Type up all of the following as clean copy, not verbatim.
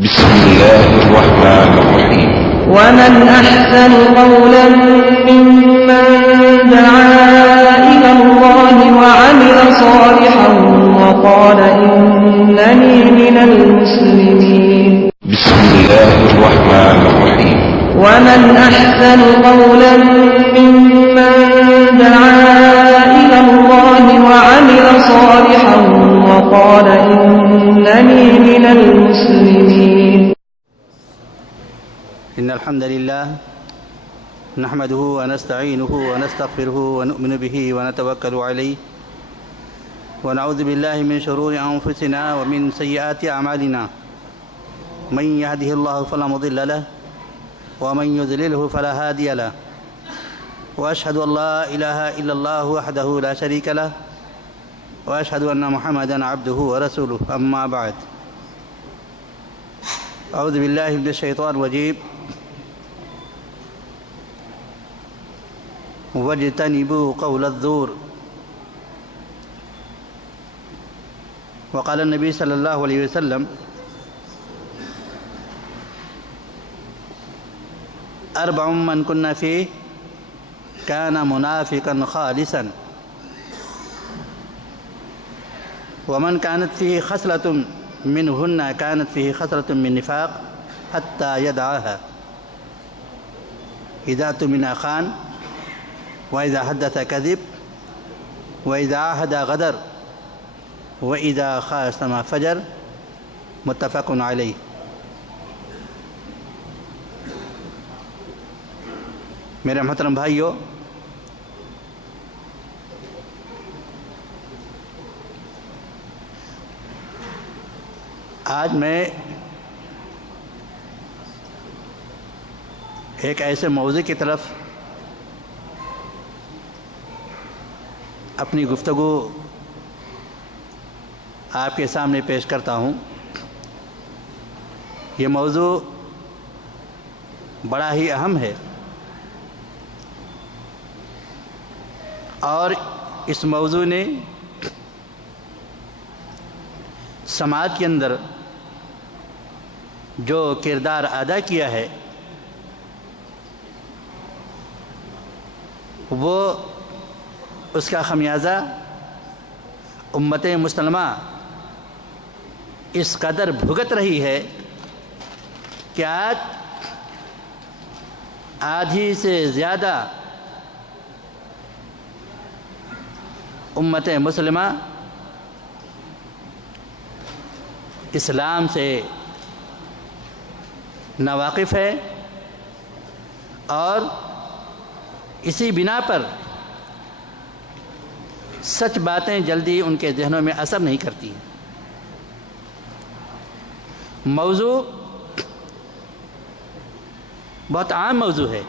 بسم الله الرحمن الرحيم. ومن أحسن قولا ممن دعا إلى الله وعمل صالحا وقال إنني من المسلمين. بسم الله الرحمن الرحيم. ومن أحسن قولا ممن دعا إلى الله وعمل صالحا وقال إنني من المسلمين. إن الحمد لله نحمده ونستعينه ونستغفره ونؤمن به ونتوكل عليه ونعوذ بالله من شرور أنفسنا ومن سيئات أعمالنا من يهده الله فلا مضل له ومن يضلله فلا هادي له وأشهد أن لا إله إلا الله وحده لا شريك له وأشهد أن محمدا عبده ورسوله. أما بعد، أعوذ بالله من الشيطان الرجيم. واجتنبوا قول الزور. وقال النبي صلى الله عليه وسلم: أربع من كنا فيه كان منافقا خالصا، ومن كانت فيه خصلة منهن كانت فيه خصلة من نفاق حتى يدعاها. إذا اؤتمن خان، وإذا حدث كذب، وإذا عاهد غدر، وإذا خاصم فجر. متفق علیہ. میرے محترم بھائیو، آج میں ایک ایسے موضوع کی طرف اپنی گفتگو آپ کے سامنے پیش کرتا ہوں. یہ موضوع بڑا ہی اہم ہے اور اس موضوع نے سماج کے اندر جو کردار ادا کیا ہے وہ اس کا خمیازہ امت مسلمہ اس قدر بھگت رہی ہے کہ آج آدھی سے زیادہ امت مسلمہ اسلام سے ناواقف ہے اور اسی بنا پر سچ باتیں جلدی ان کے ذہنوں میں اثر نہیں کرتی. موضوع بہت عام موضوع ہے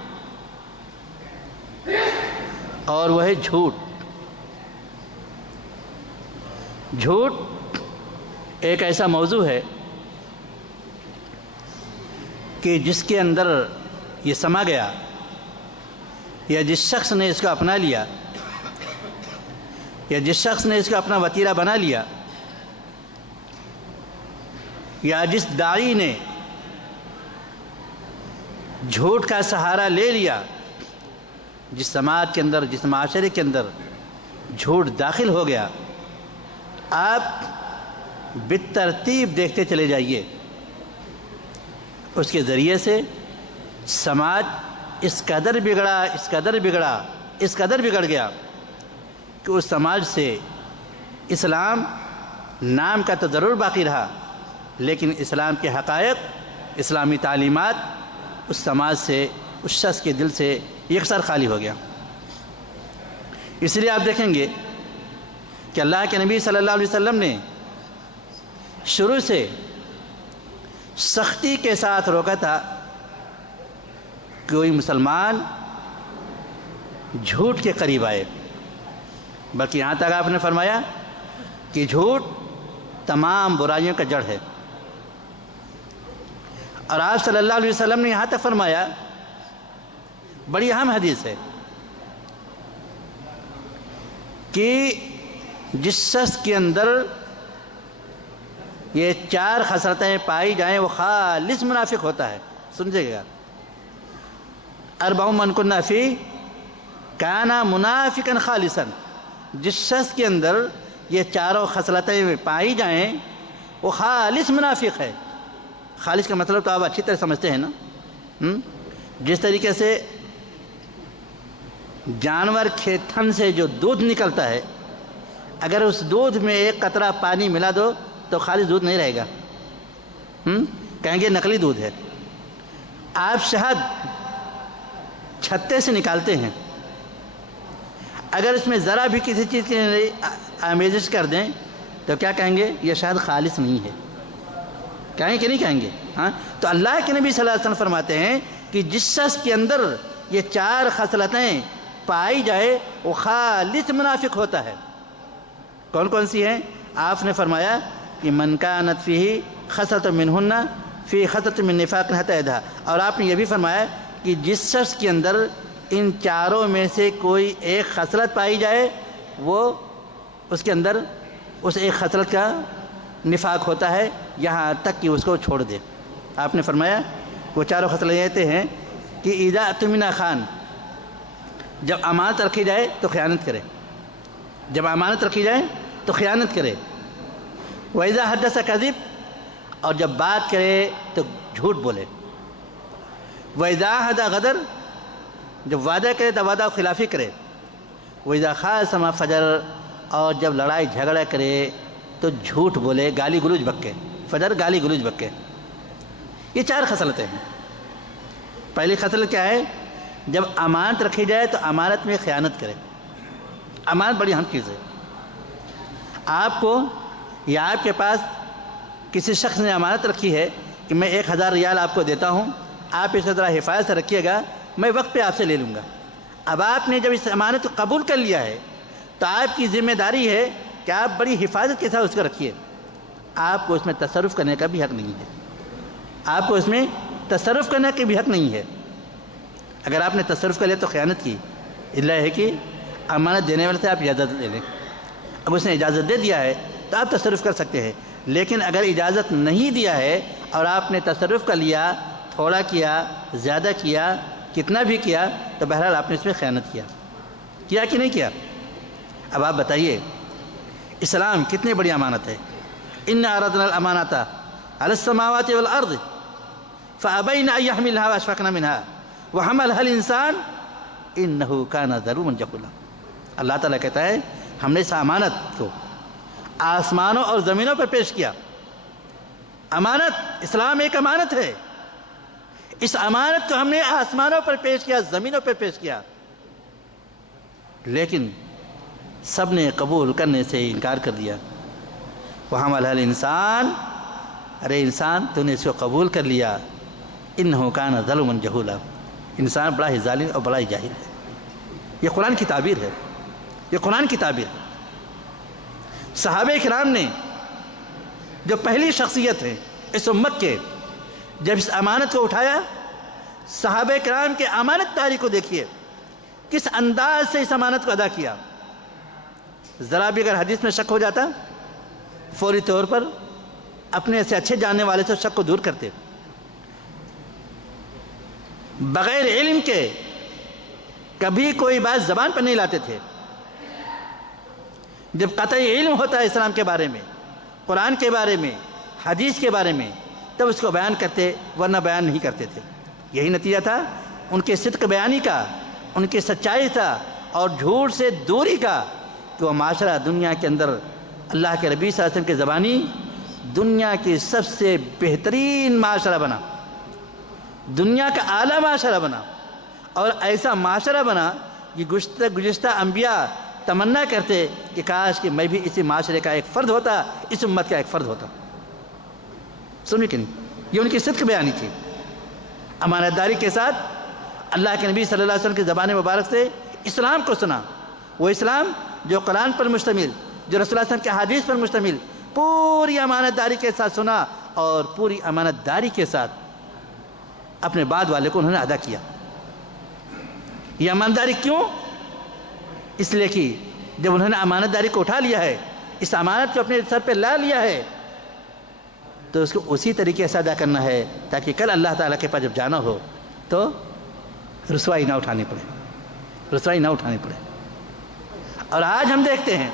اور وہ ہے جھوٹ. جھوٹ ایک ایسا موضوع ہے کہ جس کے اندر یہ سما گیا یا جس شخص نے اس کو اپنا لیا یا جس شخص نے اس کو اپنا وتیرہ بنا لیا یا جس داعی نے جھوٹ کا سہارا لے لیا، جس سماج کے اندر، جس معاشرے کے اندر جھوٹ داخل ہو گیا، آپ بالترتیب دیکھتے چلے جائیے اس کے ذریعے سے سماج اس قدر بگڑ گیا کہ اس سماج سے اسلام نام کا تو ضرور باقی رہا، لیکن اسلام کے حقائق، اسلامی تعلیمات اس سماج سے، اس شخص کے دل سے یکسر خالی ہو گیا. اس لیے آپ دیکھیں گے کہ اللہ کے نبی صلی اللہ علیہ وسلم نے شروع سے سختی کے ساتھ روکا تھا کوئی مسلمان جھوٹ کے قریب آئے، بلکہ یہاں تک آپ نے فرمایا کہ جھوٹ تمام برائیوں کا جڑ ہے. اور آپ صلی اللہ علیہ وسلم نے یہاں تک فرمایا، بڑی اہم حدیث ہے، کہ جس شخص کے اندر یہ 4 خصلتیں پائی جائیں وہ خالص منافق ہوتا ہے. سمجھے گا؟ 4 من کن فی کان منافقا خالصا. جس شخص کے اندر یہ 4 خصلتیں پائی جائیں وہ خالص منافق ہے. خالص کا مطلب تو آپ اچھی طرح سمجھتے ہیں نا. جس طریقے سے جانور کے تھن سے جو دودھ نکلتا ہے، اگر اس دودھ میں ایک قطرہ پانی ملا دو تو خالص دودھ نہیں رہے گا، کہیں گے نقلی دودھ ہے. آپ شہد چھتے سے نکالتے ہیں، اگر اس میں ذرا بھی کسی چیز کی آمیزش کر دیں تو کیا کہیں گے؟ یہ شہد خالص نہیں ہے. کہیں کہ نہیں کہیں گے؟ ہاں. تو اللہ کے نبی صلی اللہ علیہ وسلم فرماتے ہیں کہ جس شخص کے اندر یہ 4 خصلتیں پائی جائے وہ خالص منافق ہوتا ہے. کون کون سی ہیں؟ آپ نے فرمایا کہ من کانت فیہ خصلۃ منہن فی خصلۃ من نفاق حتی یدھا. اور آپ نے یہ بھی فرمایا کہ جس شخص کے اندر ان 4 میں سے کوئی ایک خصلت پائی جائے وہ اس کے اندر اس ایک خصلت کا نفاق ہوتا ہے، یہاں تک کہ اس کو چھوڑ دے. آپ نے فرمایا وہ 4 خصلتیں ہیں کہ اذا اؤتمن خان، جب امانت رکھی جائے تو خیانت کرے، جب امانت رکھی جائے تو خیانت کرے. وَإِذَا حَدَّثَ كَذِبَ، اور جب بات کرے تو جھوٹ بولے. وَإِذَا عَاهَدَ غَدَرَ، جب وعدہ کرے تو وعدہ خلافی کرے. وَإِذَا خَاصَمَ فَجَرَ، اور جب لڑائی جھگڑا کرے تو جھوٹ بولے، گالی گلوچ بکے. فجر گالی گلوچ بکے. یہ 4 خصلتیں ہیں. پہلی خصلت کیا ہے؟ جب امانت رکھی جائے تو امانت میں خیانت کرے. امانت بڑی اہم چیز ہے. آپ کو یا آپ کے پاس کسی شخص نے امانت رکھی ہے کہ میں 1000 ریال آپ کو دیتا ہوں، آپ اسے ذرا حفاظت سے رکھیے گا، میں وقت پہ آپ سے لے لوں گا. اب آپ نے جب اس امانت کو قبول کر لیا ہے تو آپ کی ذمہ داری ہے کہ آپ بڑی حفاظت کے ساتھ اس کو رکھیے. آپ کو اس میں تصرف کرنے کا بھی حق نہیں ہے. آپ کو اس میں تصرف کرنے کا بھی حق نہیں ہے. اگر آپ نے تصرف کر لیا تو خیانت کی. اللہ ہے کہ امانت دینے والے سے آپ اجازت لے لیں. اب اس نے اجازت دے دیا ہے تو آپ تصرف کر سکتے ہیں. لیکن اگر اجازت نہیں دیا ہے اور آپ نے تصرف کر لیا، تھوڑا کیا، زیادہ کیا، کتنا بھی کیا، تو بہرحال آپ نے اس میں خیانت کیا کہ نہیں کیا؟ اب آپ بتائیے اسلام کتنی بڑی امانت ہے. اِنَّا عَرَضْنَا الْأَمَانَةَ عَلَى السَّمَاوَاتِ وَالْأَرْضِ فَأَبَيْنَ أَن يَحْمِلْنَهَا وَأَشْفَقْنَ مِنْهَا وَحَمَلَهَا الْإِنسَانُ إِنَّهُ كَانَ ظَلُومًا جَهُولًا. اللہ تعالیٰ کہتا ہے ہم نے اس امانت کو آسمانوں اور زمینوں پر پیش کیا. امانت، اسلام ایک امانت ہے. اس امانت کو ہم نے آسمانوں پر پیش کیا، زمینوں پر پیش کیا، لیکن سب نے قبول کرنے سے انکار کر دیا. وَحَمَلَهَا الْإِنسَانُ، ارے انسان تو نے اس کو قبول کر لیا. إِنَّهُ كَانَ ظَلُومًا جَهُولًا. انسان بڑا ہی ظالم اور بڑا ہی جاہل ہے. یہ قرآن کی تعبیر ہے. یہ قرآن کی تعبیر ہے. صحابہ کرام نے جو پہلی شخصیت ہے اس امت کے، جب اس امانت کو اٹھایا، صحابہ کرام کے امانت داری کو دیکھیے کس انداز سے اس امانت کو ادا کیا. ذرا بھی اگر حدیث میں شک ہو جاتا فوری طور پر اپنے سے اچھے جاننے والے سے شک کو دور کرتے. بغیر علم کے کبھی کوئی بات زبان پر نہیں لاتے تھے. جب قطعی علم ہوتا ہے اسلام کے بارے میں، قرآن کے بارے میں، حدیث کے بارے میں، تب اس کو بیان کرتے، ورنہ بیان نہیں کرتے تھے. یہی نتیجہ تھا ان کے صدق بیانی کا، ان کی سچائی تھا اور جھوٹ سے دوری کا، کہ وہ معاشرہ دنیا کے اندر اللہ کے نبی صلی اللہ علیہ وسلم کے زبانی دنیا کی سب سے بہترین معاشرہ بنا، دنیا کا اعلیٰ معاشرہ بنا. اور ایسا معاشرہ بنا کہ گزشتہ انبیاء تمنا کرتے کہ کاش کہ میں بھی اسی معاشرے کا ایک فرد ہوتا، اس امت کا ایک فرد ہوتا. سنی کہ نہیں؟ یہ ان کی صدق بیانی تھی. امانت داری کے ساتھ اللہ کے نبی صلی اللہ علیہ وسلم کی زبان مبارک سے اسلام کو سنا. وہ اسلام جو قرآن پر مشتمل، جو رسول اللہ صلی اللہ علیہ وسلم کے حدیث پر مشتمل، پوری امانت داری کے ساتھ سنا اور پوری امانت داری کے ساتھ اپنے بعد والے کو انہوں نے ادا کیا. یہ امانت داری کیوں؟ اس لیے کہ جب انہوں نے امانت داری کو اٹھا لیا ہے، اس امانت کو اپنے سر پہ لا لیا ہے، تو اس کو اسی طریقے سے ادا کرنا ہے تاکہ کل اللہ تعالیٰ کے پاس جب جانا ہو تو رسوائی نہ اٹھانی پڑے. اور آج ہم دیکھتے ہیں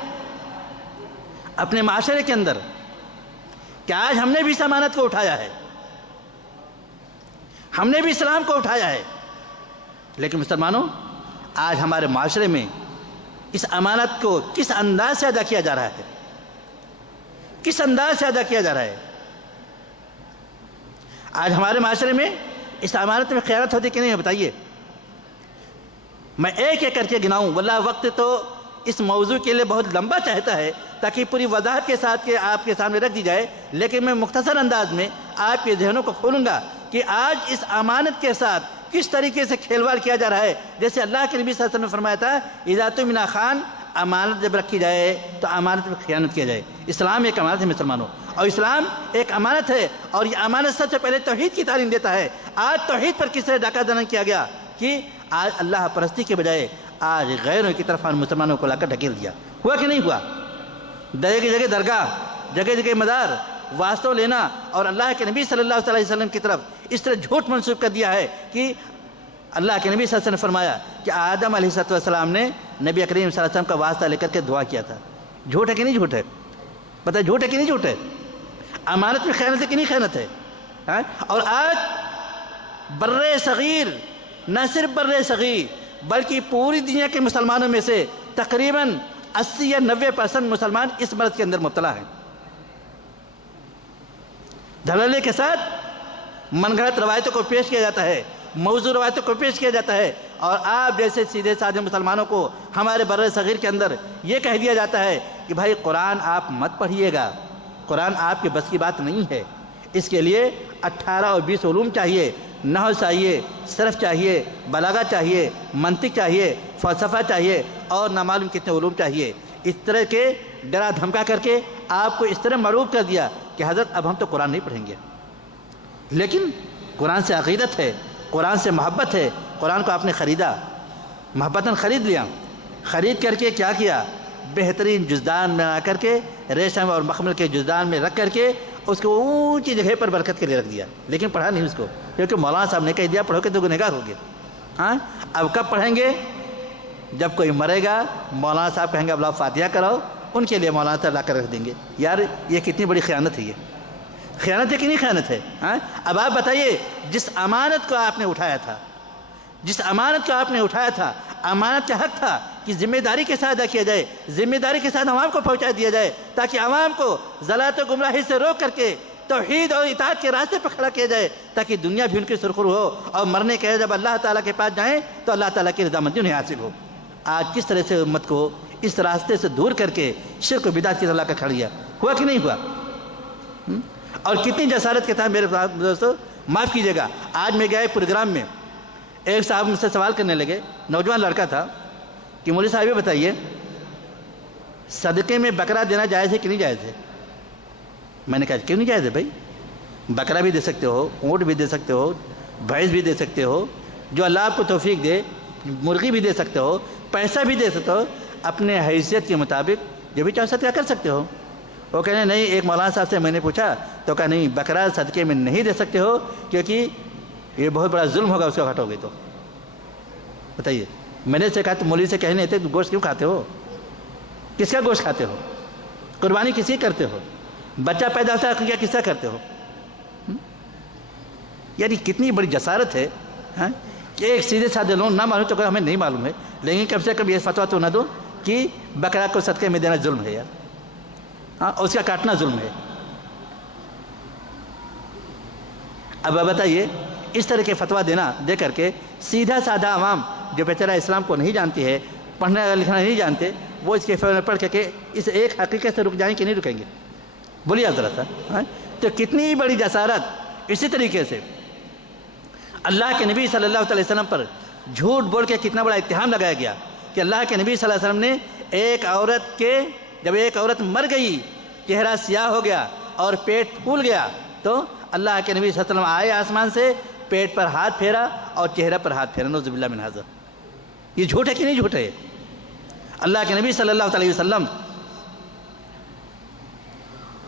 اپنے معاشرے کے اندر کہ آج ہم نے بھی اس امانت کو اٹھایا ہے، ہم نے بھی اسلام کو اٹھایا ہے، لیکن مسلمانوں آج ہمارے معاشرے میں اس امانت کو کس انداز سے ادا کیا جا رہا ہے، کس انداز سے ادا کیا جا رہا ہے. آج ہمارے معاشرے میں اس امانت میں خیانت ہوتی کہ نہیں ہے بتائیے. میں ایک ایک کر کے گناؤں، واللہ وقت تو اس موضوع کے لیے بہت لمبا چاہتا ہے تاکہ پوری وضاحت کے ساتھ کہ آپ کے سامنے رکھ دی جائے، لیکن میں مختصر انداز میں آپ کے ذہنوں کو کھولوں گا کہ آج اس امانت کے ساتھ کس طریقے سے کھیلواڑ کیا جا رہا ہے. جیسے اللہ کے نبی صلی اللہ علیہ وسلم نے فرمایا تھا اذا تؤمن خان، امانت جب رکھی جائے تو امانت میں خیانت کیا جائے. اسلام ایک امانت ہے مسلمانوں، اور اسلام ایک امانت ہے، اور یہ امانت سب سے پہلے توحید کی تعلیم دیتا ہے. آج توحید پر کس طرح ڈاکہ زنی کیا گیا کہ آج اللہ پرستی کے بجائے آج غیروں کی طرف مسلمانوں کو لا کر ڈھکیل دیا. ہوا کہ نہیں ہوا؟ جگہ کی جگہ درگاہ، جگہ جگہ مزار، واسطوں لینا، اور اللہ کے نبی صلی اللہ علیہ وسلم کی طرف اس طرح جھوٹ منسوب کر دیا ہے کہ اللہ کے نبی صلی اللہ علیہ وسلم نے فرمایا کہ آدم علیہ السلام نے نبی کریم صلی اللہ علیہ وسلم کا واسطہ لے کر کے دعا کیا تھا. جھوٹ ہے کہ نہیں جھوٹ ہے؟ پتہ ہے جھوٹ ہے کہ نہیں جھوٹ ہے؟ امانت میں خیانت ہے کہ نہیں خیانت ہے؟ اور آج بر صغیر، نہ صرف بر صغیر بلکہ پوری دنیا کے مسلمانوں میں سے تقریباً 80 یا 90% مسلمان اس مرض کے اندر مبتلا ہیں. دھڑلے کے ساتھ من گھڑت روایتوں کو پیش کیا جاتا ہے، موضوع روایتوں کو پیش کیا جاتا ہے، اور آپ جیسے سیدھے سادھے مسلمانوں کو ہمارے بر صغیر کے اندر یہ کہہ دیا جاتا ہے کہ بھائی قرآن آپ مت پڑھیے گا، قرآن آپ کے بس کی بات نہیں ہے. اس کے لیے 18 اور 20 علوم چاہیے، نحو چاہیے، صرف چاہیے، بلاغت چاہیے، منطق چاہیے، فلسفہ چاہیے، اور نہ معلوم کتنے علوم چاہیے. اس طرح کے ڈرا دھمکا کر کے آپ کو اس طرح معروف کر دیا کہ حضرت اب ہم تو قرآن نہیں پڑھیں گے. لیکن قرآن سے عقیدت ہے، قرآن سے محبت ہے. قرآن کو آپ نے خریدا، محبتاً خرید لیا. خرید کر کے کیا کیا؟ بہترین جزدان میں آ کر کے، ریشم اور مخمل کے جزدان میں رکھ کر کے اس کو اونچی جگہ پر برکت کے لیے رکھ دیا، لیکن پڑھا نہیں اس کو، کیونکہ مولانا صاحب نے کہہ دیا پڑھو کہ تو گنہگار ہو گئے. ہاں اب کب پڑھیں گے؟ جب کوئی مرے گا مولانا صاحب کہیں گے اب لاؤ فاتحہ کراؤ، ان کے لیے مولانا صاحب لا کر رکھ دیں گے. یار یہ کتنی بڑی خیانت ہے، یہ خیانت ہے کہ نہیں خیانت ہے؟ اب آپ بتائیے، جس امانت کو آپ نے اٹھایا تھا، جس امانت کو آپ نے اٹھایا تھا، امانت کا حق تھا کہ ذمہ داری کے ساتھ ادا کیا جائے، ذمہ داری کے ساتھ عوام کو پہنچا دیا جائے تاکہ عوام کو ضلالت و گمراہی سے روک کر کے توحید اور اطاعت کے راستے پر کھڑا کیا جائے تاکہ دنیا بھی ان کی سرخرو ہو، اور مرنے کے جب اللہ تعالیٰ کے پاس جائیں تو اللہ تعالیٰ کی رضامندی انہیں حاصل ہو. آج کس طرح سے امت کو اس راستے سے دور کر کے شرک و بدعت کی طرف لا کر کھڑ گیا. ہوا کہ نہیں ہوا؟ اور کتنی جسارت کے تھا میرے دوستو. معاف کیجیے گا، آج میں گیا ایک پروگرام میں، ایک صاحب مجھ سے سوال کرنے لگے، نوجوان لڑکا تھا، کہ مولوی صاحب یہ بتائیے صدقے میں بکرا دینا جائز ہے کہ نہیں جائز ہے؟ میں نے کہا کیوں نہیں جائز ہے بھائی؟ بکرا بھی دے سکتے ہو، اونٹ بھی دے سکتے ہو، بھینس بھی دے سکتے ہو، جو اللہ آپ کو توفیق دے، مرغی بھی دے سکتے ہو، پیسہ بھی دے سکتے ہو، اپنے حیثیت کے مطابق جو بھی چاہو صدقہ کر سکتے ہو. وہ کہنے نہیں، ایک مولانا صاحب سے میں نے پوچھا تو کہا نہیں، بکرا صدقے میں نہیں دے سکتے ہو کیونکہ یہ بہت بڑا ظلم ہوگا اس کا گھٹ ہوگی. تو بتائیے، میں نے سے کہا تو مولوی سے کہنے تھے تو گوشت کیوں کھاتے ہو؟ کس کا گوشت کھاتے ہو؟ قربانی کسی کرتے ہو؟ بچہ پیدا ہوتا ہے کیا کس کا کرتے ہو؟ یعنی کتنی بڑی جسارت ہے کہ ایک سیدھے سادھے لوگ نہ معلوم تو کہ ہمیں نہیں معلوم ہے، لیکن کم سے کم یہ فتویٰ تو نہ دو کہ بکرا کو صدقے میں دینا ظلم ہے. یار اور اس کا کاٹنا ظلم ہے. اب بتائیے، اس طرح کے فتویٰ دے کر کے سیدھا سادہ عوام جو بیچارہ اسلام کو نہیں جانتی ہے، پڑھنا لکھنا نہیں جانتے، وہ اس کے فیور پڑھ کے اس ایک حقیقت سے رک جائیں کہ نہیں رکیں گے؟ بولیے آپ ذرا سا. تو کتنی بڑی جسارت. اسی طریقے سے اللہ کے نبی صلی اللہ علیہ وسلم پر جھوٹ بول کے کتنا بڑا اتہام لگایا گیا کہ اللہ کے نبی صلی اللہ علیہ وسلم نے جب ایک عورت مر گئی، چہرہ سیاہ ہو گیا اور پیٹ پھول گیا، تو اللہ کے نبی صلی اللہ علیہ وسلم آئے آسمان سے، پیٹ پر ہاتھ پھیرا اور چہرہ پر ہاتھ پھیرا. نعوذ باللہ من ھذا. یہ جھوٹ ہے کہ نہیں جھوٹ ہے؟ اللہ کے نبی صلی اللہ علیہ وسلم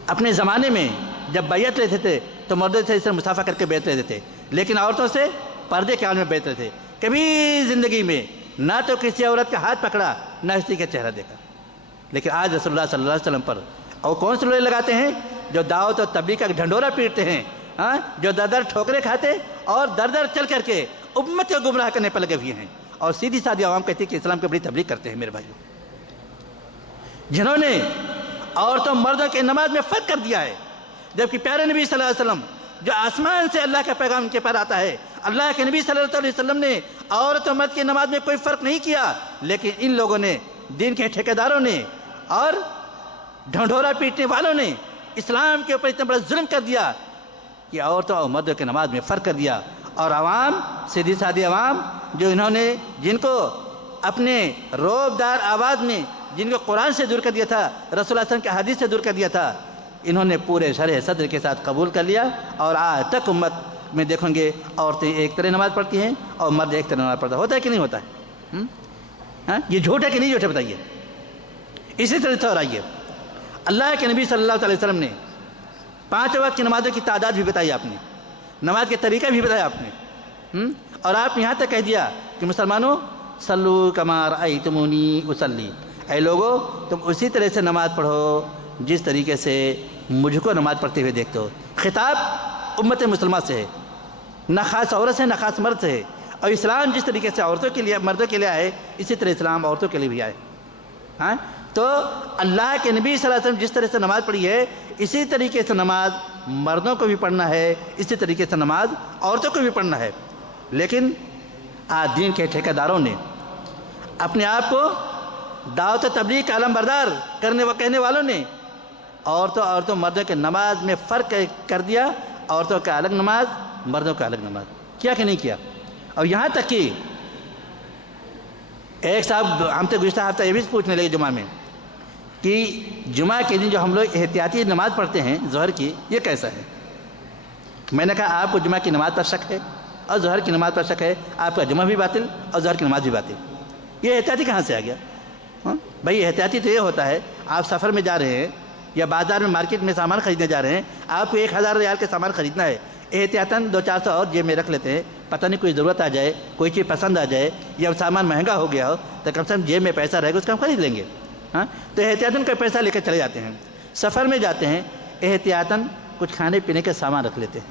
اپنے زمانے میں جب بیعت لیتے تھے تو مردوں سے اس طرح مصافحہ کر کے بیعت لیتے تھے، لیکن عورتوں سے پردے کے حال میں بیعت لیتے تھے۔ کبھی زندگی میں نہ تو کسی عورت کا ہاتھ پکڑا نہ کسی کا چہرہ دیکھا۔ لیکن آج رسول اللہ صلی اللہ علیہ وسلم پر اور کون سے لوگ لگاتے ہیں؟ جو دعوت اور تبلیغ کا ڈھنڈورا پیٹتے ہیں، جو در در ٹھوکریں کھاتے اور در در چل کر کے امت کو گمراہ کرنے پر لگے ہوئے ہیں، اور سیدھی سادھی عوام کہتی ہے کہ اسلام کی بڑی تبلیغ کرتے ہیں۔ میرے بھائیوں، جنہوں نے عورتوں مردوں کے نماز میں فرق کر دیا ہے، جبکہ پیارے نبی صلی اللہ علیہ وسلم جو آسمان سے اللہ کا پیغام ان کے پر آتا ہے، اللہ کے نبی صلی اللہ علیہ وسلم نے عورت و مرد کی نماز میں کوئی فرق نہیں کیا، لیکن ان لوگوں نے، دین کے ٹھیکیداروں نے اور ڈھنڈورا پیٹنے والوں نے اسلام کے اوپر اتنا بڑا ظلم کر دیا کہ عورتوں اور مردوں کی نماز میں فرق کر دیا۔ اور عوام، سیدھی سادھی عوام، جو انہوں نے جن کو اپنے روبدار آواز میں، جن کو قرآن سے دور کر دیا تھا، رسول اللہ صلی اللہ علیہ وسلم کے حدیث سے دور کر دیا تھا، انہوں نے پورے شرح صدر کے ساتھ قبول کر لیا، اور آج تک امت میں دیکھیں گے عورتیں ایک طرح نماز پڑھتی ہیں اور مرد ایک طرح نماز پڑھتا ہے۔ ہوتا ہے کہ نہیں ہوتا ہے؟ یہ جھوٹ ہے کہ نہیں جھوٹ ہے بتائیے؟ اسی طرح سے ہو رہا ہے۔ اللہ کے نبی صلی اللہ علیہ وسلم نے 5 وقت کی نمازوں کی تعداد بھی بتائی، آپ نے نماز کے طریقہ بھی بتایا آپ نے، اور آپ نے یہاں تک کہہ دیا کہ مسلمانوں صلو کما رأیتمونی اصلی، اے لوگو تم اسی طرح سے نماز پڑھو جس طریقے سے مجھ کو نماز پڑھتے ہوئے دیکھتے ہو۔ خطاب امت مسلمہ سے ہے، نہ خاص عورت سے نہ خاص مرد سے ہے، اور اسلام جس طریقے سے عورتوں کے لیے، مردوں کے لیے آئے، اسی طرح اسلام عورتوں کے لیے بھی آئے۔ تو اللہ کے نبی صلی اللہ علیہ وسلم جس طرح سے نماز پڑھی ہے، اسی طریقے سے نماز مردوں کو بھی پڑھنا ہے، اسی طریقے سے نماز عورتوں کو بھی پڑھنا ہے۔ لیکن آج دین کے ٹھیکیداروں نے اپنے آپ کو دعوت و تبلیغ کا علم بردار کہنے والوں نے عورتوں مردوں کے نماز میں فرق کر دیا، عورتوں کا الگ نماز، مردوں کا الگ نماز، کیا کہ نہیں کیا؟ اور یہاں تک کہ ایک صاحب ہم سے گزشتہ ہفتہ یہ بھی پوچھنے لگے جمعہ میں کہ جمعہ کے دن جو ہم لوگ احتیاطی نماز پڑھتے ہیں ظہر کی، یہ کیسا ہے؟ میں نے کہا آپ کو جمعہ کی نماز پر شک ہے اور ظہر کی نماز پر شک ہے، آپ کا جمعہ بھی باطل اور ظہر کی نماز بھی باطل۔ یہ احتیاطی کہاں سے آ گیا؟ بھائی احتیاطی تو یہ ہوتا ہے، آپ سفر میں جا رہے ہیں یا بازار میں مارکیٹ میں سامان خریدنے جا رہے ہیں، آپ کو 1000 ریال کے سامان خریدنا ہے، احتیاطاً 200-400 اور جیب میں رکھ لیتے ہیں، پتہ نہیں کوئی ضرورت آ جائے، کوئی چیز پسند آ جائے یا سامان مہنگا ہو گیا ہو تو کم سے کم جیب میں پیسہ رہے گا، اس کا ہم خرید لیں گے۔ تو احتیاطاً کوئی پیسہ لے کے چلے جاتے ہیں، سفر میں جاتے ہیں احتیاطاً کچھ کھانے پینے کے سامان رکھ لیتے ہیں،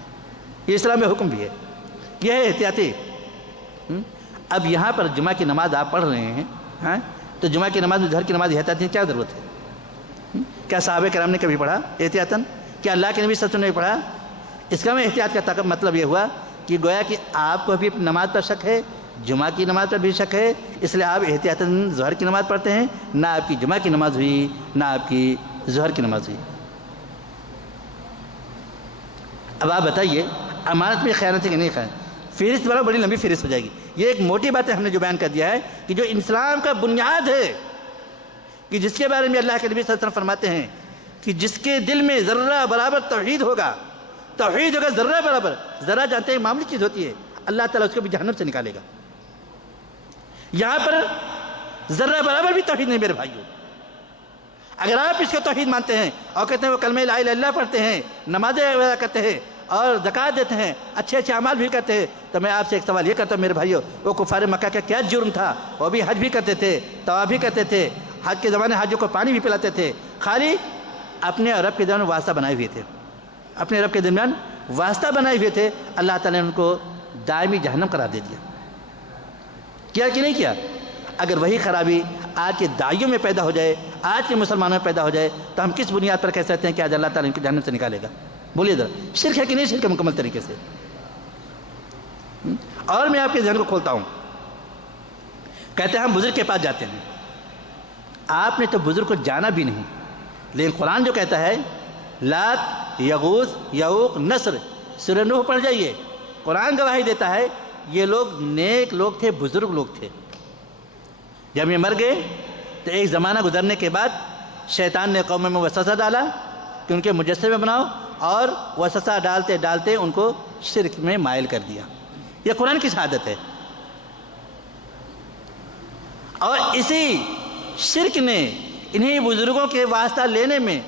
یہ اسلام میں حکم بھی ہے، یہ ہے احتیاطی۔ اب یہاں پر جمعہ کی نماز آپ پڑھ رہے ہیں، تو جمعہ کی نماز میں ظہر کی نماز احتیاطی کیا ضرورت ہے؟ کیا صحابہ کرام نے کبھی پڑھا احتیاطاً؟ کیا اللہ کے نبی صلی اللہ علیہ وسلم نے پڑھا؟ اس کا میں احتیاط کا مطلب یہ ہوا کہ گویا کہ آپ کو بھی نماز پر شک ہے، جمعہ کی نماز پر بھی شک ہے، اس لیے آپ احتیاطاً ظہر کی نماز پڑھتے ہیں، نہ آپ کی جمعہ کی نماز ہوئی نہ آپ کی ظہر کی نماز ہوئی۔ اب آپ بتائیے امانت میں خیانت ہے کہ نہیں خیانت؟ فہرست والا بڑی لمبی فہرست ہو جائے گی۔ یہ ایک موٹی بات ہے ہم نے جو بیان کر دیا ہے کہ جو اسلام کا بنیاد ہے، کہ جس کے بارے میں اللہ کے نبی صلی اللہ علیہ وسلم فرماتے ہیں کہ جس کے دل میں ذرہ برابر توحید ہوگا ذرہ برابر، ذرہ جانتے ہیں معمولی چیز ہوتی ہے، اللہ تعالیٰ اس کو بھی جہنم سے نکالے گا۔ یہاں پر ذرہ برابر بھی توحید نہیں میرے بھائیوں۔ اگر آپ اس کو توحید مانتے ہیں اور کہتے ہیں وہ کلمہ لا الہ الا اللہ پڑھتے ہیں، نمازیں ادا کرتے ہیں اور زکوٰۃ دیتے ہیں، اچھے اچھے اعمال بھی کرتے ہیں، تو میں آپ سے ایک سوال یہ کرتا ہوں میرے بھائیوں، وہ کفار مکہ کا کیا جرم تھا؟ وہ بھی حج بھی کرتے تھے، طواف بھی کرتے تھے، حج کے زمانے حاجوں کو پانی بھی پلاتے تھے، خالی اپنے اور رب کے درمیان واسطہ بنائے ہوئے تھے، اپنے رب کے درمیان واسطہ بنائے ہوئے تھے، اللہ تعالیٰ نے ان کو دائمی جہنم قرار دے دیا۔ کیا کہ نہیں کیا؟ اگر وہی خرابی آج کے داعیوں میں پیدا ہو جائے، آج کے مسلمانوں میں پیدا ہو جائے، تو ہم کس بنیاد پر کہہ سکتے ہیں کہ آج اللہ تعالیٰ ان کو جہنم سے نکالے گا؟ بولیے ذرا، شرک ہے کہ نہیں شرک ہے مکمل طریقے سے؟ اور میں آپ کے ذہن کو کھولتا ہوں، کہتے ہیں ہم بزرگ کے پاس جاتے ہیں، آپ نے تو بزرگ کو جانا بھی نہیں، لیکن قرآن جو کہتا ہے لات، یغوث، یعوق، نصر، سورہ نوح پڑھ جائیے، قرآن گواہی دیتا ہے یہ لوگ نیک لوگ تھے، بزرگ لوگ تھے۔ جب یہ مر گئے تو ایک زمانہ گزرنے کے بعد شیطان نے قوم میں وسوسہ ڈالا کہ ان کے مجسمے بناؤ، اور وسوسہ ڈالتے ڈالتے ان کو شرک میں مائل کر دیا۔ یہ قرآن کی شہادت ہے، اور اسی شرک نے انہی بزرگوں کے واسطہ لینے میں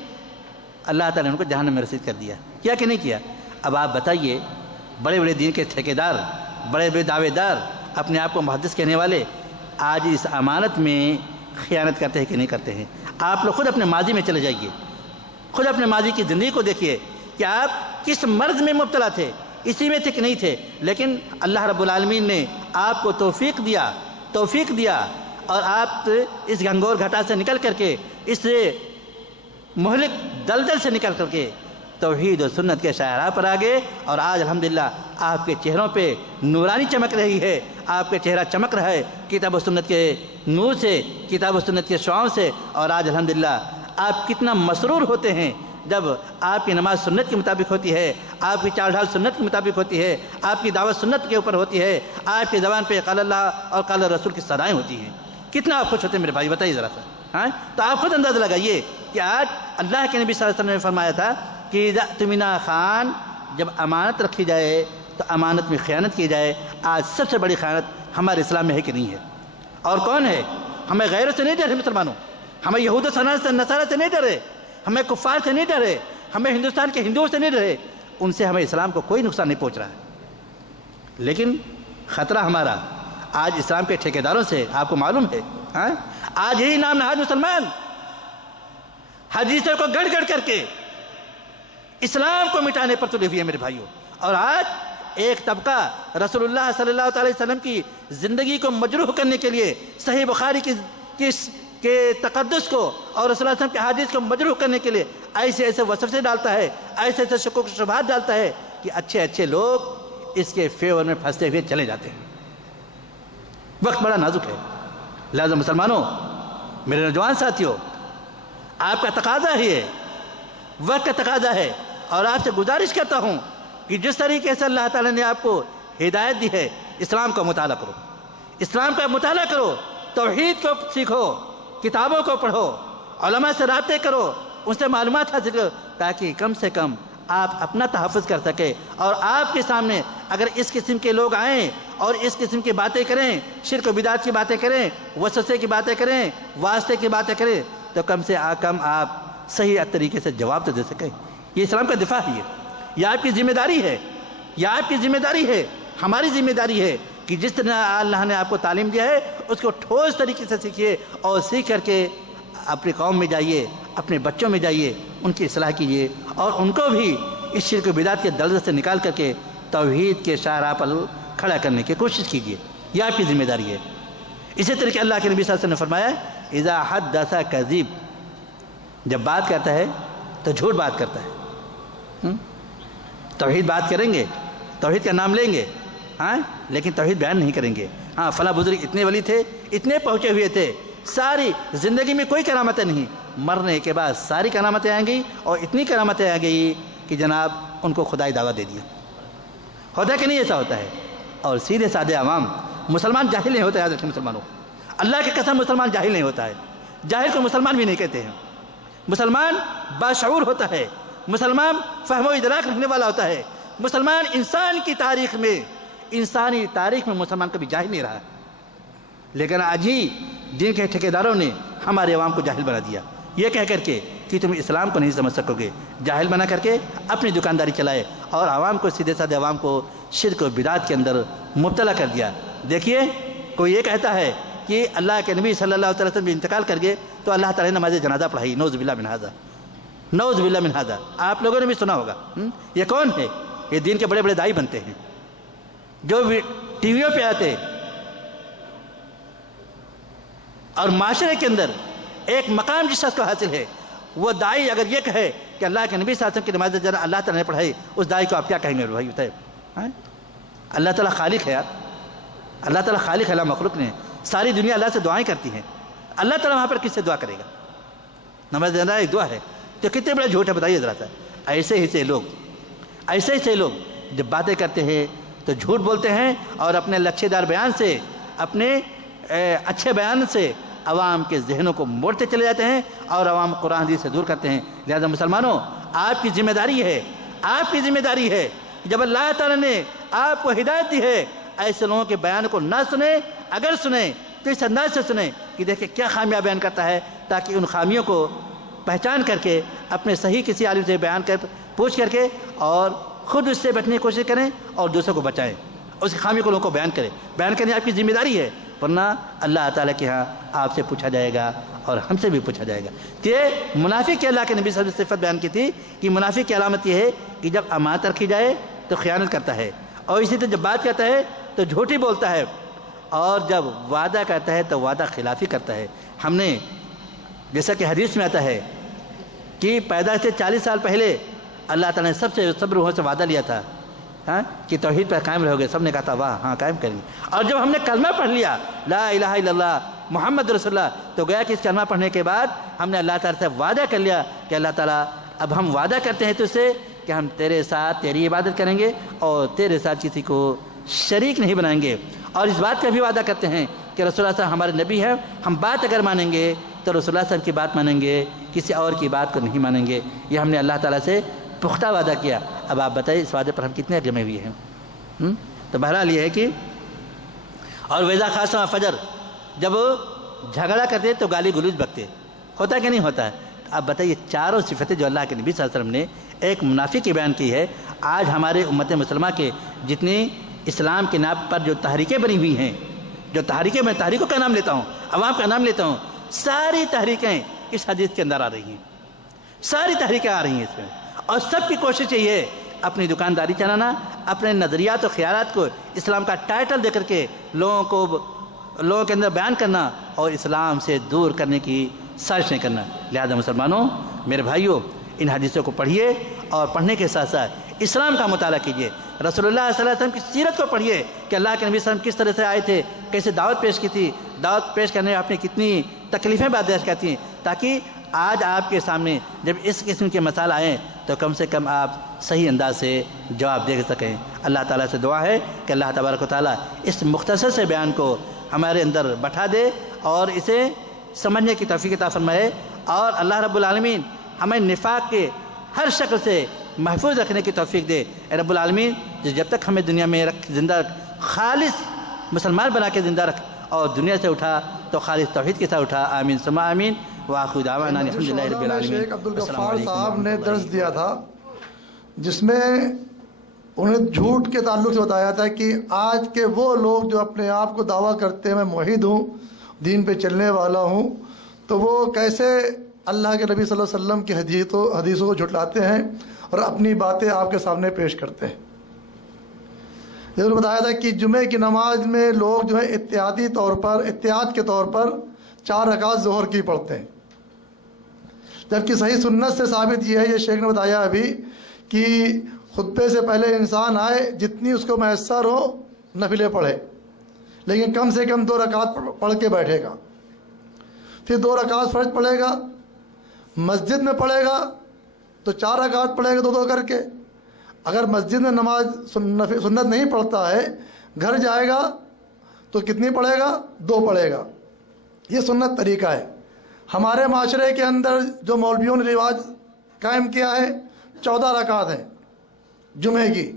اللہ تعالیٰ نے ان کو جہنم میں رسید کر دیا۔ کیا کہ نہیں کیا؟ اب آپ بتائیے، بڑے بڑے دین کے ٹھیکیدار، بڑے بڑے دعوے دار، اپنے آپ کو محدث کہنے والے، آج اس امانت میں خیانت کرتے ہیں کہ نہیں کرتے ہیں؟ آپ لوگ خود اپنے ماضی میں چلے جائیے، خود اپنے ماضی کی زندگی کو دیکھیے کہ آپ کس مرض میں مبتلا تھے، اسی میں تھے کہ نہیں تھے؟ لیکن اللہ رب العالمین نے آپ کو توفیق دیا اور آپ اس گھنگور گھٹا سے نکل کر کے، اس مہلک دلدل سے نکل کر کے توحید و سنت کے شاہراہ پر آ گئے، اور آج الحمدللہ آپ کے چہروں پہ نورانی چمک رہی ہے، آپ کے چہرہ چمک رہا ہے کتاب و سنت کے نور سے، کتاب و سنت کے شعاؤں سے، اور آج الحمدللہ آپ کتنا مسرور ہوتے ہیں جب آپ کی نماز سنت کے مطابق ہوتی ہے، آپ کی چال ڈھال سنت کے مطابق ہوتی ہے، آپ کی دعوت سنت کے اوپر ہوتی ہے، آپ کی زبان پہ قال اللہ اور قال رسول کی صدائیں ہوتی ہیں، کتنا آپ خوش ہوتے ہیں میرے بھائی؟ بتائیے ذرا سا. ہاں تو آپ خود اندازہ لگائیے کہ آج اللہ کے نبی صلی اللہ علیہ وسلم نے فرمایا تھا کہ اذا اؤتمن خان، جب امانت رکھی جائے تو امانت میں خیانت کی جائے. آج سب سے بڑی خیانت ہمارے اسلام میں ہے کہ نہیں ہے؟ اور کون ہے؟ ہمیں غیروں سے نہیں ڈرے مسلمانوں، ہمیں یہود و نصارہ سے نہیں ڈرے، ہمیں کفار سے نہیں ڈرے، ہمیں ہندوستان کے ہندوؤں سے نہیں ڈرے، ان سے ہمیں اسلام کو کوئی نقصان نہیں پہنچ رہا ہے. لیکن خطرہ ہمارا آج اسلام کے ٹھیکیداروں سے، آپ کو معلوم ہے. ہاں آج یہی نام نہاد مسلمان حدیثوں کو گڑ گڑ کر کے اسلام کو مٹانے پر تلے ہوئے ہیں میرے بھائیوں. اور آج ایک طبقہ رسول اللہ صلی اللہ علیہ وسلم کی زندگی کو مجروح کرنے کے لیے صحیح بخاری کے تقدس کو اور رسول اللہ صلی اللہ علیہ وسلم کی حدیث کو مجروح کرنے کے لیے ایسے ایسے وسوسے ڈالتا ہے، ایسے ایسے شکوک و شبہات ڈالتا ہے کہ اچھے اچھے لوگ اس کے فیور میں پھنستے ہوئے چلے جاتے ہیں. وقت بڑا نازک ہے، لہذا مسلمانوں، میرے نوجوان ساتھیوں، آپ کا تقاضا ہی ہے، وقت کا تقاضا ہے، اور آپ سے گزارش کرتا ہوں کہ جس طریقے سے اللہ تعالیٰ نے آپ کو ہدایت دی ہے، اسلام کا مطالعہ کرو، اسلام کا مطالعہ کرو، توحید کو سیکھو، کتابوں کو پڑھو، علماء سے رابطے کرو، ان سے معلومات حاصل کرو، تاکہ کم سے کم آپ اپنا تحفظ کر سکے. اور آپ کے سامنے اگر اس قسم کے لوگ آئیں اور اس قسم کی باتیں کریں، شرک و بدعت کی باتیں کریں، وسوسے کی باتیں کریں، واسطے کی باتیں کریں، تو کم سے کم آپ صحیح طریقے سے جواب تو دے سکیں. یہ اسلام کا دفاع ہی ہے، یہ آپ کی ذمہ داری ہے، یہ آپ کی ذمہ داری ہے، ہماری ذمہ داری ہے کہ جس طرح اللہ نے آپ کو تعلیم دیا ہے اس کو ٹھوس طریقے سے سیکھیے، اور سیکھ کر کے اپنی قوم میں جائیے، اپنے بچوں میں جائیے، ان کی اصلاح کیجیے، اور ان کو بھی اس شرک و بدعت کے دلدل سے نکال کر کے توحید کے شاہراہ پر کھڑا کرنے کی کوشش کیجیے. یہ آپ کی ذمہ داری ہے. اسی طریقے اللہ کے نبی صلی اللہ علیہ وسلم نے فرمایا اذا حدث کذب، جب بات کرتا ہے تو جھوٹ بات کرتا ہے. توحید بات کریں گے، توحید کا نام لیں گے، ہاں لیکن توحید بیان نہیں کریں گے. ہاں فلاں بزرگ اتنے ولی تھے، اتنے پہنچے ہوئے تھے، ساری زندگی میں کوئی کرامتیں نہیں، مرنے کے بعد ساری کرامتیں آئیں گی، اور اتنی کرامتیں آ گئی کہ جناب ان کو خدائی دعویٰ دے دیا. ہوتا کہ نہیں ایسا ہوتا ہے؟ اور سیدھے سادے عوام، مسلمان جاہل نہیں ہوتا ہے. یاد رکھیں مسلمانوں، اللہ کی قسم مسلمان جاہل نہیں ہوتا ہے. جاہل کو مسلمان بھی نہیں کہتے ہیں. مسلمان باشعور ہوتا ہے، مسلمان فہم و ادراک رکھنے والا ہوتا ہے. مسلمان انسان کی تاریخ میں، انسانی تاریخ میں مسلمان کبھی جاہل نہیں رہا. لیکن آج ہی دین کے ٹھیکیداروں نے ہمارے عوام کو جاہل بنا دیا، یہ کہہ کر کے کہ تم اسلام کو نہیں سمجھ سکو گے. جاہل بنا کر کے اپنی دکانداری چلائے اور عوام کو، سیدھے سادے عوام کو شرک و بدعت کے اندر مبتلا کر دیا. دیکھیے کوئی یہ کہتا ہے کہ اللہ کے نبی صلی اللہ علیہ وسلم بھی انتقال کر گئے تو اللہ تعالیٰ نے نماز جنازہ پڑھائی. نعوذ باللہ من ھذا، نعوذ باللہ من ھذا. آپ لوگوں نے بھی سنا ہوگا. یہ کون ہے؟ یہ دین کے بڑے بڑے داعی بنتے ہیں، جو ٹی ویوں پہ آتے اور معاشرے کے اندر ایک مقام جس شخص کو حاصل ہے. وہ داعی اگر یہ کہے کہ اللہ کے نبی صلی اللہ علیہ وسلم کی نماز جنازہ اللہ تعالیٰ نے پڑھائی، اس داعی کو آپ کیا کہیں گے بھائی؟ بتائیں. اللہ تعالیٰ خالق ہے یار، اللہ تعالیٰ خالق ہے، اللہ مخلوق نے. ساری دنیا اللہ سے دعائیں کرتی ہیں، اللہ تعالیٰ وہاں پر کس سے دعا کرے گا؟ نماز جنازہ ایک دعا ہے. تو کتنے بڑے جھوٹ ہے بتائیے ذرا سا. ایسے ہی سے لوگ جب باتیں کرتے ہیں تو جھوٹ بولتے ہیں، اور اپنے لچھے دار بیان سے، اپنے اچھے بیان سے عوام کے ذہنوں کو موڑتے چلے جاتے ہیں اور عوام قرآن حدیث سے دور کرتے ہیں. لہذا مسلمانوں، آپ کی ذمہ داری ہے، آپ کی ذمہ داری ہے، جب اللہ تعالیٰ نے آپ کو ہدایت دی ہے، ایسے لوگوں کے بیان کو نہ سنیں. اگر سنیں تو اس انداز سے سنیں کہ دیکھیں کیا خامیاں بیان کرتا ہے، تاکہ ان خامیوں کو پہچان کر کے اپنے صحیح کسی عالم سے بیان کر پوچھ کر کے اور خود اس سے بچنے کی کوشش کریں اور دوسروں کو بچائیں، اس کی خامی کو لوگوں کو بیان کریں۔ بیان کرنے آپ کی ذمہ داری ہے، ورنہ اللہ تعالیٰ کے ہاں آپ سے پوچھا جائے گا اور ہم سے بھی پوچھا جائے گا۔ تو یہ منافق کے اللہ کے نبی صلی اللہ علیہ وسلم صفت بیان کی تھی کہ منافق کی علامت یہ ہے کہ جب امانت رکھی جائے تو خیانت کرتا ہے، اور اسی طرح جب بات کرتا ہے تو جھوٹی بولتا ہے، اور جب وعدہ کرتا ہے تو وعدہ خلافی کرتا ہے۔ ہم نے جیسا کہ حدیث میں آتا ہے کہ پیدا سے 40 سال پہلے اللہ تعالیٰ نے سب روحوں سے وعدہ لیا تھا کہ توحید پر قائم رہو گے، سب نے کہا تھا واہ ہاں قائم کریں گے۔ اور جب ہم نے کلمہ پڑھ لیا لا الہ الا اللہ محمد رسول اللہ، تو گویا کہ اس کلمہ پڑھنے کے بعد ہم نے اللہ تعالیٰ سے وعدہ کر لیا کہ اللہ تعالیٰ اب ہم وعدہ کرتے ہیں تو سے کہ ہم تیرے ساتھ تیری عبادت کریں گے اور تیرے ساتھ کسی کو شریک نہیں بنائیں گے، اور اس بات کا بھی وعدہ کرتے ہیں کہ رسول اللہ صلی اللہ علیہ وسلم ہمارے نبی ہیں، ہم بات اگر مانیں گے تو رسول اللہ صلی اللہ علیہ وسلم کی بات مانیں گے، کسی اور کی بات کو نہیں مانیں گے۔ یہ ہم نے اللہ تعالیٰ سے پختہ وعدہ کیا۔ اب آپ بتائیے اس وعدے پر ہم کتنے جمے ہوئے ہیں؟ تو بہرحال یہ ہے کہ اور ویزا خاص فجر، جب جھگڑا کرتے تو گالی گلوچ بکتے، ہوتا کہ نہیں ہوتا ہے؟ اب بتائیے چاروں صفتیں جو اللہ کے نبی صلی اللہ علیہ وسلم نے ایک منافق کی بیان کی ہے، آج ہمارے امت مسلمہ کے جتنی اسلام کے نام پر جو تحریکیں بنی ہوئی ہیں، جو تحریکیں، میں تحریکوں کا نام لیتا ہوں، عوام کا نام لیتا ہوں، ساری تحریکیں اس حدیث کے اندر آ رہی ہیں، ساری تحریکیں آ رہی ہیں اس میں، اور سب کی کوشش یہ ہے اپنی دکانداری چلانا، اپنے نظریات و خیالات کو اسلام کا ٹائٹل دے کر کے لوگوں کے اندر بیان کرنا اور اسلام سے دور کرنے کی سازشیں کرنا۔ لہذا مسلمانوں، میرے بھائیوں، ان حدیثوں کو پڑھیے اور پڑھنے کے ساتھ ساتھ اسلام کا مطالعہ کیجیے، رسول اللہ صلی اللہ علیہ وسلم کی سیرت کو پڑھیے کہ اللہ کے نبی صلی اللہ علیہ وسلم کس طرح سے آئے تھے، کیسے دعوت پیش کی تھی، دعوت پیش کرنے میں آپ نے کتنی تکلیفیں برداشت کرتی ہیں، تاکہ آج آپ کے سامنے جب اس قسم کے مسائل آئیں تو کم سے کم آپ صحیح انداز سے جواب دے سکیں۔ اللہ تعالیٰ سے دعا ہے کہ اللہ تبارک و تعالیٰ اس مختصر سے بیان کو ہمارے اندر بٹھا دے اور اسے سمجھنے کی توفیق عطا فرمائے، اور اللہ رب العالمین ہمیں نفاق کے ہر شکل سے محفوظ رکھنے کی توفیق دے۔ اے رب العالمین، جب تک ہمیں دنیا میں زندہ خالص مسلمان بنا کے زندہ رکھ، اور دنیا سے اٹھا تو خالص توحید کے ساتھ اٹھا۔ آمین ثم آمین۔ وآخر دعوانا الحمدللہ رب العالمین۔ شیخ عبدالغفار صاحب نے درس دیا تھا جس میں انہیں جھوٹ کے تعلق سے بتایا تھا کہ آج کے وہ لوگ جو اپنے آپ کو دعویٰ کرتے ہیں میں موحد ہوں، دین پہ چلنے والا ہوں، تو وہ کیسے اللہ کے نبی صلی اللہ علیہ وسلم کی حدیثوں کو جھٹلاتے ہیں اور اپنی باتیں آپ کے سامنے پیش کرتے ہیں۔ جیسے انہوں نے بتایا تھا کہ جمعے کی نماز میں لوگ جو ہے احتیاط کے طور پر 4 رکعت ظہر کی پڑھتے ہیں، جبکہ صحیح سنت سے ثابت یہ ہے، یہ شیخ نے بتایا ابھی، کہ خطبے سے پہلے انسان آئے جتنی اس کو میسر ہو نفلیں پڑھے، لیکن کم سے کم 2 رکعت پڑھ کے بیٹھے گا، پھر 2 رکعت فرض پڑھے گا، مسجد میں پڑھے گا تو 4 رکعت پڑھے گا 2 کر کے۔ اگر مسجد میں نماز سنت نہیں پڑھتا ہے، گھر جائے گا تو کتنی پڑھے گا؟ 2 پڑھے گا۔ یہ سنت طریقہ ہے۔ ہمارے معاشرے کے اندر جو مولویوں نے رواج قائم کیا ہے 14 رکعت ہیں جمعے کی،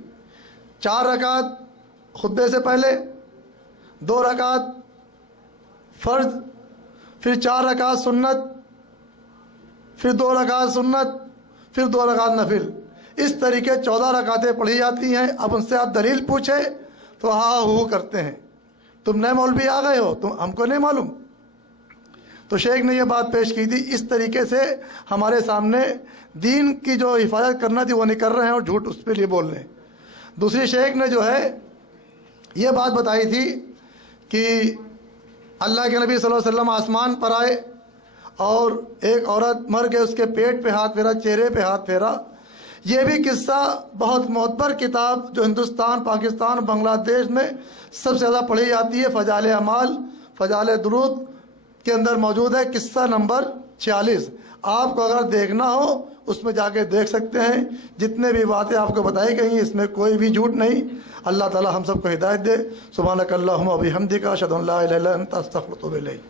4 رکعت خطبے سے پہلے، 2 رکعت فرض، پھر 4 رکعت سنت، پھر 2 رکعت سنت، پھر 2 رکعت نفل۔ اس طریقے 14 رکعتیں پڑھی جاتی ہیں۔ اب ان سے آپ دلیل پوچھے تو ہاں ہو کرتے ہیں، تم نئے مولوی آ گئے ہو، ہم کو نہیں معلوم۔ تو شیخ نے یہ بات پیش کی تھی، اس طریقے سے ہمارے سامنے دین کی جو حفاظت کرنا تھی وہ نہیں کر رہے ہیں اور جھوٹ اس پہ لیے بول رہے ہیں۔ دوسری شیخ نے جو ہے یہ بات بتائی تھی کہ اللہ کے نبی صلی اللہ علیہ وسلم آسمان پر آئے اور ایک عورت مر گئے، اس کے پیٹ پہ ہاتھ پھیرا، چہرے پہ ہاتھ پھیرا۔ یہ بھی قصہ بہت معتبر کتاب جو ہندوستان، پاکستان، بنگلہ دیش میں سب سے زیادہ پڑھی جاتی ہے، فضائل اعمال، فضائل درود کے اندر موجود ہے، قصہ نمبر 46۔ آپ کو اگر دیکھنا ہو اس میں جا کے دیکھ سکتے ہیں، جتنے بھی باتیں آپ کو بتائی گئی ہیں اس میں کوئی بھی جھوٹ نہیں۔ اللہ تعالی ہم سب کو ہدایت دے۔ سبحانک اللہم و بحمدک، اشہد ان لا الہ الا انت، استغفرک و اتوب الیک۔